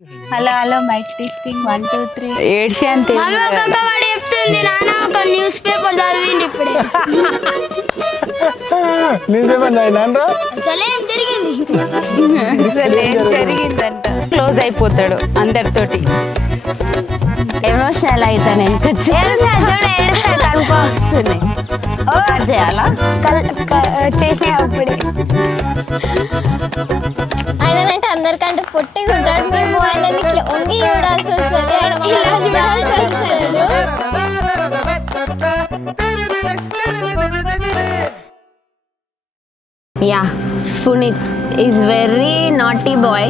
Hello hello mic testing 1 2 3 ఏడ్చి అంతే mummy ఒక వాడు చెప్తుంది నాన్న ఒక న్యూస్ పేపర్ చదివిండి ఇప్పుడే న్యూస్ పేపర్ చదివినాన్రా అసలేం జరిగింది అసలు ఏం జరిగిందంట క్లోజ్ అయిపోతాడు అందరితోటి ఎమోషనల్ అయితే నేను వస్తున్నాయి చేయాలా చేసిన అప్పుడే ఆయనంటే అందరికంటే పొట్టిగా ఉంటాడు మేము ఆయనని ఇట్లా వంగి చూడాల్సి వస్తుంది ఆయన మమ్మల్ని చూడాల్సి వస్తుంది. Yeah, Punit is very naughty boy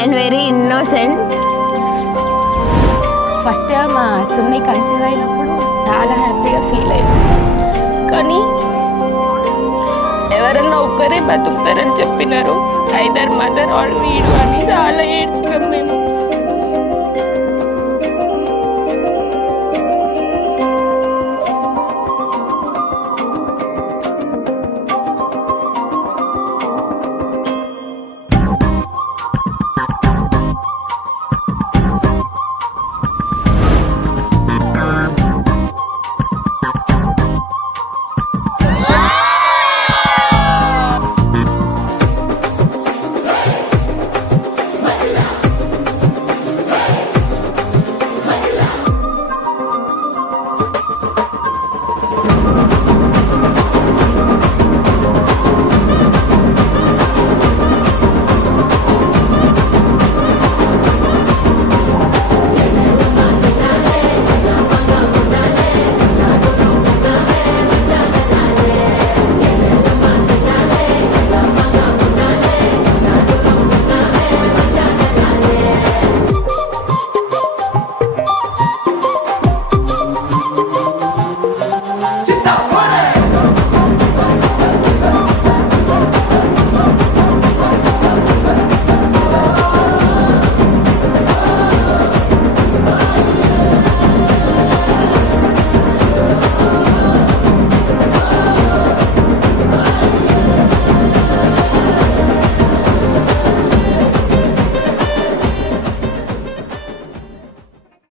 and very innocent. First మా సున్ని కన్సీవ్ అయినప్పుడు చాలా హ్యాపీగా ఫీల్ అయింది, కానీ ఎవరన్నా ఒక్కరే బతుకుతారని చెప్పినారు, ఐదర్ మదర్ ఆర్ వీడు అని చాలా ఏడ్చినాం మేము.